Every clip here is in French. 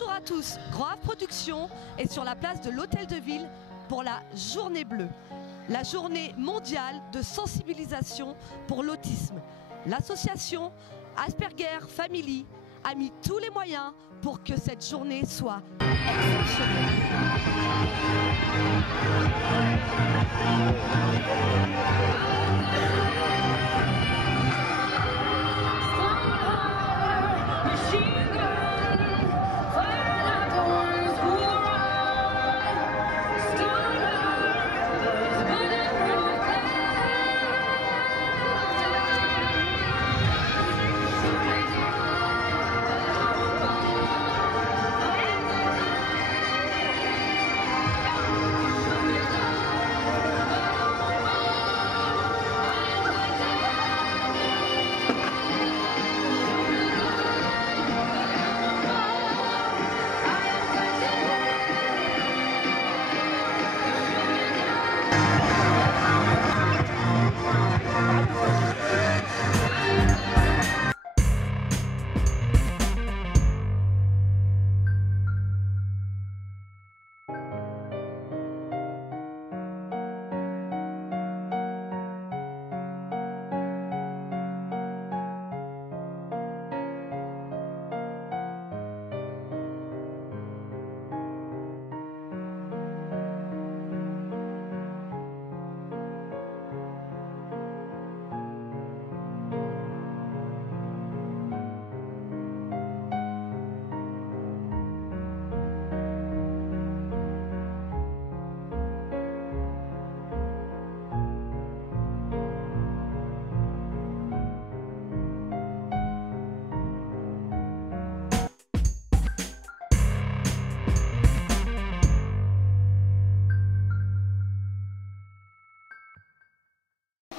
Bonjour à tous, Grand Production est sur la place de l'Hôtel de Ville pour la Journée Bleue, la journée mondiale de sensibilisation pour l'autisme. L'association Asperger Family a mis tous les moyens pour que cette journée soit exceptionnelle.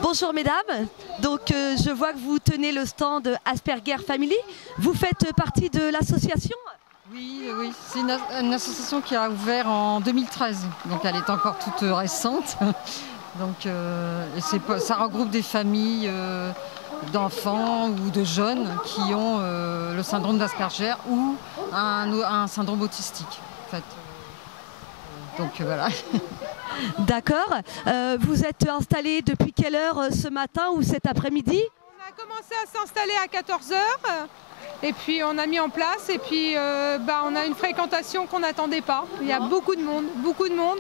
Bonjour mesdames, donc je vois que vous tenez le stand Asperger Family. Vous faites partie de l'association? Oui, c'est une association qui a ouvert en 2013, donc elle est encore toute récente. Donc, ça regroupe des familles d'enfants ou de jeunes qui ont le syndrome d'Asperger ou un syndrome autistique. En fait. Donc voilà. D'accord. Vous êtes installés depuis quelle heure ce matin ou cet après-midi? On a commencé à s'installer à 14 h et puis on a mis en place et puis on a une fréquentation qu'on n'attendait pas. Il y a beaucoup de monde,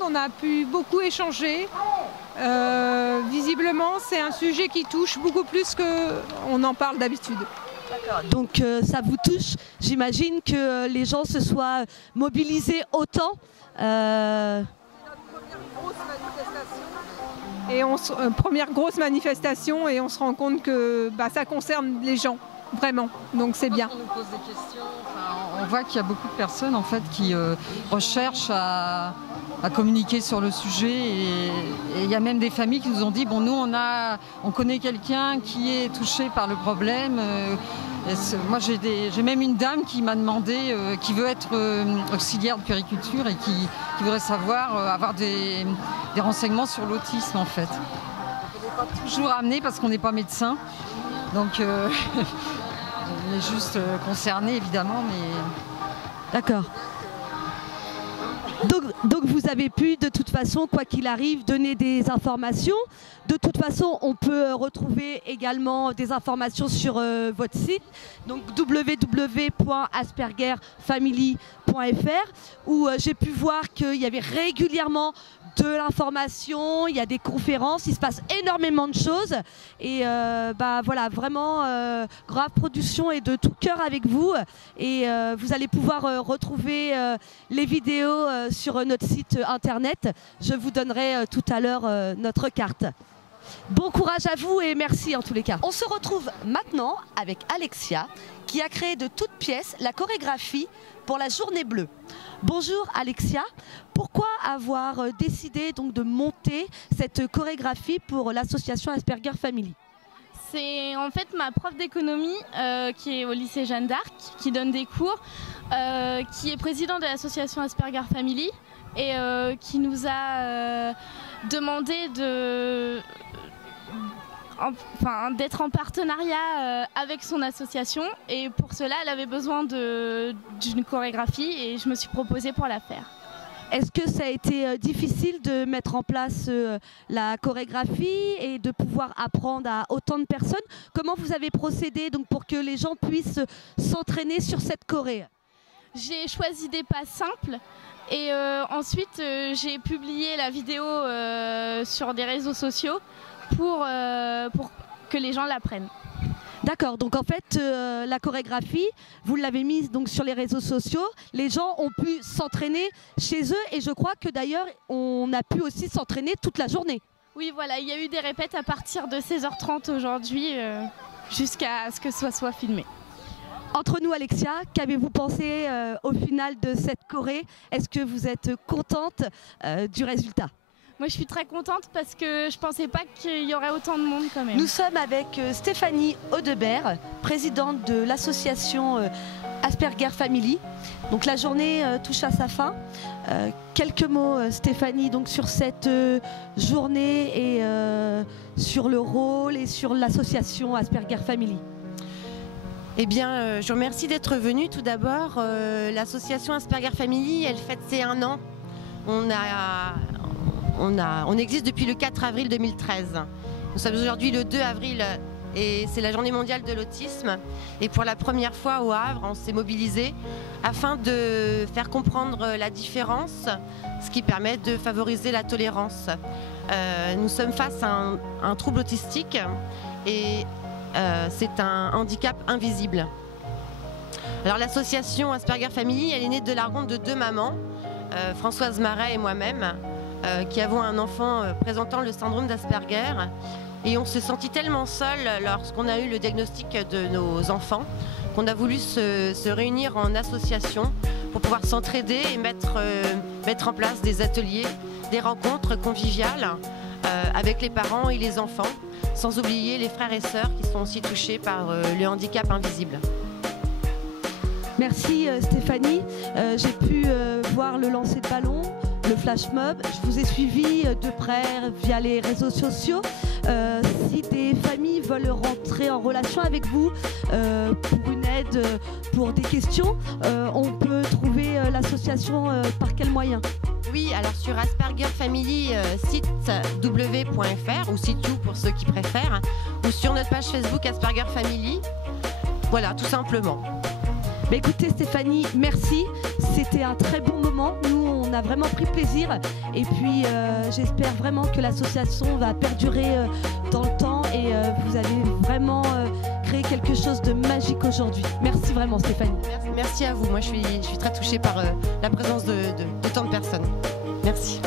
on a pu beaucoup échanger. Visiblement c'est un sujet qui touche beaucoup plus qu'on en parle d'habitude. D'accord. Donc ça vous touche, j'imagine que les gens se soient mobilisés autant. Première grosse manifestation et on se rend compte que ça concerne les gens, vraiment, donc c'est bien. On nous pose des questions, on voit qu'il y a beaucoup de personnes en fait qui recherchent à communiquer sur le sujet et il y a même des familles qui nous ont dit bon nous on connaît quelqu'un qui est touché par le problème. Moi j'ai même une dame qui m'a demandé, qui veut être auxiliaire de puériculture et qui voudrait savoir, avoir des renseignements sur l'autisme en fait. On n'est pas toujours amené parce qu'on n'est pas médecin, donc on est juste concerné évidemment. Mais... D'accord. Donc vous avez pu de toute façon, quoi qu'il arrive, donner des informations. De toute façon, on peut retrouver également des informations sur votre site, donc www.aspergerfamily.fr, où j'ai pu voir qu'il y avait régulièrement de l'information, il y a des conférences, il se passe énormément de choses et voilà, vraiment Grave Production est de tout cœur avec vous et vous allez pouvoir retrouver les vidéos sur notre site internet. Je vous donnerai tout à l'heure notre carte. Bon courage à vous et merci en tous les cas. On se retrouve maintenant avec Alexia qui a créé de toutes pièces la chorégraphie pour la Journée Bleue. Bonjour Alexia, pourquoi avoir décidé donc de monter cette chorégraphie pour l'association Asperger Family? C'est en fait ma prof d'économie qui est au lycée Jeanne d'Arc, qui donne des cours, qui est présidente de l'association Asperger Family et qui nous a demandé de d'être en partenariat avec son association, et pour cela elle avait besoin d'une chorégraphie et je me suis proposée pour la faire. Est-ce que ça a été difficile de mettre en place la chorégraphie et de pouvoir apprendre à autant de personnes? Comment vous avez procédé donc, pour que les gens puissent s'entraîner sur cette choré? J'ai choisi des pas simples et ensuite j'ai publié la vidéo sur des réseaux sociaux pour que les gens l'apprennent. D'accord, donc en fait la chorégraphie, vous l'avez mise donc sur les réseaux sociaux, les gens ont pu s'entraîner chez eux et je crois que d'ailleurs on a pu aussi s'entraîner toute la journée. Oui voilà, il y a eu des répètes à partir de 16h30 aujourd'hui jusqu'à ce que ça soit filmé. Entre nous Alexia, qu'avez-vous pensé au final de cette choré? Est-ce que vous êtes contente du résultat? Moi je suis très contente parce que je pensais pas qu'il y aurait autant de monde quand même. Nous sommes avec Stéphanie Audebert, présidente de l'association Asperger Family. Donc la journée touche à sa fin. Quelques mots Stéphanie donc, sur cette journée et sur le rôle et sur l'association Asperger Family. Eh bien, je vous remercie d'être venu. Tout d'abord, l'association Asperger Family, elle fête ses 1 an. On existe depuis le 4 avril 2013. Nous sommes aujourd'hui le 2 avril et c'est la journée mondiale de l'autisme. Et pour la première fois au Havre, on s'est mobilisé afin de faire comprendre la différence, ce qui permet de favoriser la tolérance. Nous sommes face à un trouble autistique et c'est un handicap invisible. Alors l'association Asperger Family, elle est née de la rencontre de 2 mamans, Françoise Marais et moi-même, qui avons un enfant présentant le syndrome d'Asperger. Et on s'est senti tellement seul lorsqu'on a eu le diagnostic de nos enfants qu'on a voulu se réunir en association pour pouvoir s'entraider et mettre en place des ateliers, des rencontres conviviales avec les parents et les enfants, sans oublier les frères et sœurs qui sont aussi touchés par le handicap invisible. Merci Stéphanie. J'ai pu voir le lancer de ballon, le flash mob. Je vous ai suivi de près via les réseaux sociaux. Si des familles veulent rentrer en relation avec vous pour une aide, pour des questions, on peut trouver l'association par quel moyen? Oui, alors sur Asperger Family, site w.fr ou site you pour ceux qui préfèrent, ou sur notre page Facebook Asperger Family. Voilà, tout simplement. Bah écoutez Stéphanie, merci. C'était un très bon moment. Nous, on a vraiment pris plaisir. Et puis, j'espère vraiment que l'association va perdurer dans le temps et vous avez vraiment créé quelque chose de magique aujourd'hui. Merci vraiment Stéphanie. Merci à vous. Moi, je suis très touchée par la présence de tant de personnes. Merci.